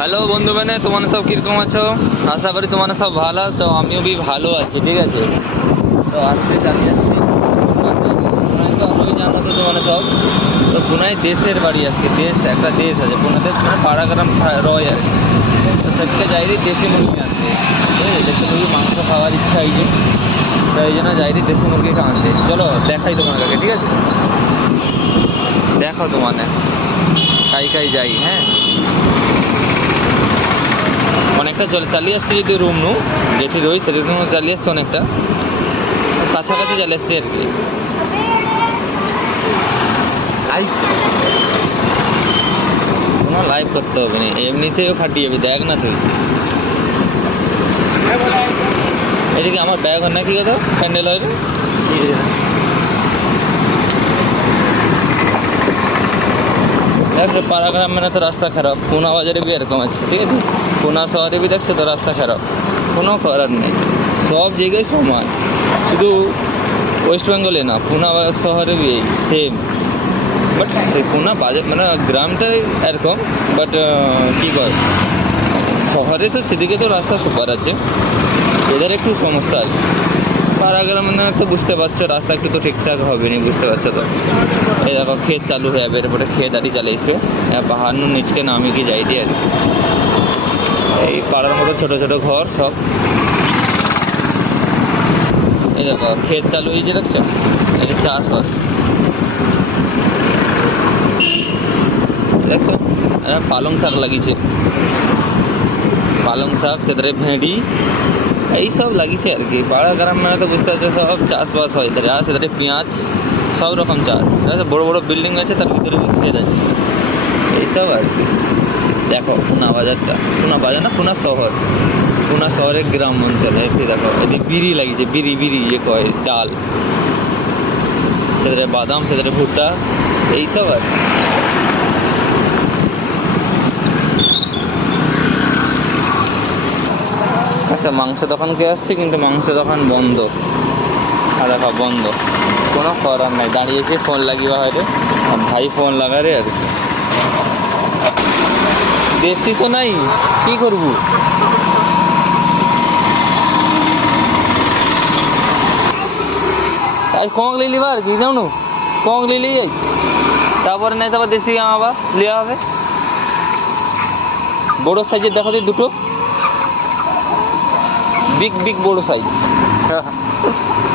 Hello বন্ধু মানে তোমার সব কীরকম আছো? আশা করি তোমার সব ভালো তো আমিও বি ভালো আছি, ঠিক আছে? তো আজকে চালিয়ে যাচ্ছি তো তুমি জানো তোমার সব? তো পুনায় দেশের বাড়ি আজকে, দেশ, একটা দেশ আছে, পুনাতে পাড়াগ্রাম রয় আর। তো সেদিকে যাইরি দেশি মুরগি আনতে। ঠিক আছে, দেশি মুরগি, মাংস খাওয়ার ইচ্ছা হয়েছে তো এই জন্য যাইরি দেশি মুরগি আনতে। চলো, দেখাই তোমাদেরকে ঠিক আছে? দেখো তোমাদের, কাই কাই যাই হ্যাঁ? অনেকটা জল চালিয়ে আসছে যদি রুম নু যেটি রই সেরকম চালিয়ে আসছে অনেকটা। কাছাকাছি চালিয়ে আসছে আর কি। কোনো লাইভ করতে হবে না এমনিতেও ফাটিয়ে যাবে দেখ না তুই। এদিকে আমার ব্যাগ হয় না কি কথা প্যান্ডেল হয় দেখ পাড়াগ্রাম মানে তো রাস্তা খারাপ পুনা বাজারে বি এরকম আছে ঠিক আছে? পুনা শহরে বি দেখছে তো রাস্তা খারাপ। কোনো করার নেই। সব জায়গায় সমান। শুধু ওয়েস্ট বেঙ্গলে না, পুনা শহরে সেম বাট সে পুনা বাজার মানে গ্রামটাই এরকম বাট কী কর শহরে তো সেদিকে তো রাস্তা সুপার আছে। এদের একটু সমস্যা আছে। পাড়াগ্রাম মানে তো বুঝতে পারছ, রাস্তা একটু তো ঠিকঠাক হবে না বুঝতে পারছ তো? এই দেখো, ক্ষেত চালু হয়ে যাবে, এরপরে ক্ষেত আদি চালিয়েছে পাহাড় নিচকে নামি কি যাই দিয়ে আর কি। এই পাড়ার মতো ছোট ছোট ঘর সব। এই দেখো, ক্ষেত চালু হয়েছে দেখছ? এটা চাষ হয়। দেখছ? পালং শাক লাগিয়েছে। পালং শাক সেটারে ভেঁড়ি এইসব লাগিয়েছে আর কি। পাড়া গ্রাম মানে তো বুঝতে পারছ, সব চাষবাস হয়। এদের আর সেটারে পেঁয়াজ, সব রকম চাষ। বড় বড় বিল্ডিং আছে, তার ভিতরে ক্ষেত আছে। এইসব আর কি। দেখো পুনা বাজারটা। পুনা বাজার না পুনা শহর। পুনা শহরের গ্রাম অঞ্চলে এটি দেখো এটি বিড়ি লাগিয়েছে, বিড়ি বিড়ি যে কয়, ডাল। সেটারে বাদাম সেটারে ভুট্টা এইসব আর। আচ্ছা মাংস দোকান কে আসছে? কিন্তু মাংস দোকান বন্ধ। আর বন্ধ। কোনো করার নাই। দাঁড়িয়েছে ফোন লাগিয়ে হয়তো ভাই ফোন লাগারে আর দেশি তো নাই, কি করব? আজ কম লিলি বার কি জানো কম লিলি আজ। তারপরে নাই, তারপর দেশি আবার লিয়া হবে। বড় সাইজের দেখো তো দুটো। বিগ বিগ বড় সাইজ